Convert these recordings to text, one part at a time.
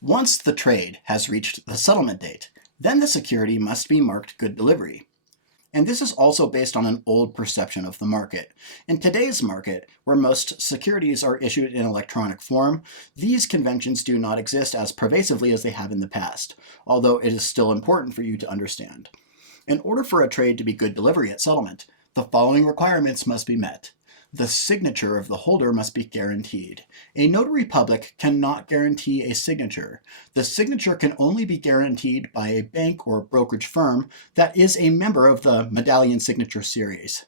Once the trade has reached the settlement date, then the security must be marked good delivery. And this is also based on an old perception of the market. In today's market, where most securities are issued in electronic form, these conventions do not exist as pervasively as they have in the past, although it is still important for you to understand. In order for a trade to be good delivery at settlement, the following requirements must be met. The signature of the holder must be guaranteed. A notary public cannot guarantee a signature. The signature can only be guaranteed by a bank or brokerage firm that is a member of the Medallion Signature Series.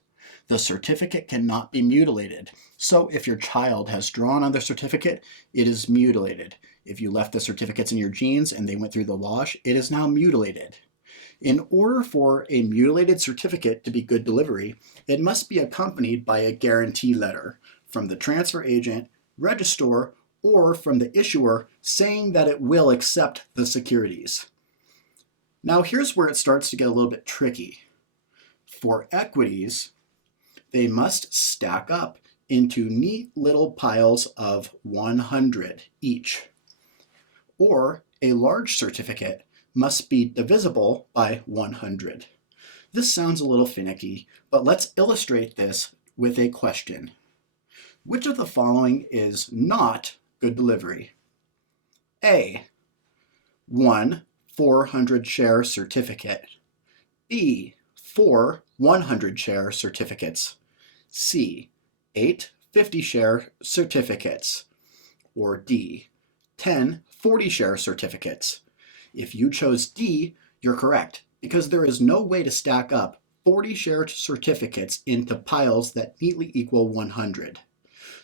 The certificate cannot be mutilated. So if your child has drawn on the certificate, it is mutilated. If you left the certificates in your jeans and they went through the wash, it is now mutilated. In order for a mutilated certificate to be good delivery, it must be accompanied by a guarantee letter from the transfer agent, registrar, or from the issuer saying that it will accept the securities. Now here's where it starts to get a little bit tricky. For equities, they must stack up into neat little piles of 100 each. Or a large certificate must be divisible by 100. This sounds a little finicky, but let's illustrate this with a question. Which of the following is not good delivery? A, 1 400 share certificate. B, 4 100 share certificates. C, 8 50 share certificates. Or D, 10 40 share certificates. If you chose D, you're correct, because there is no way to stack up 40 shared certificates into piles that neatly equal 100.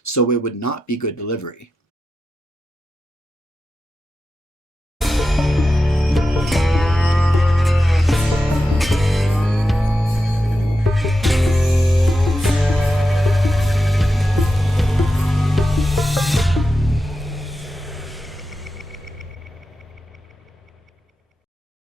So it would not be good delivery.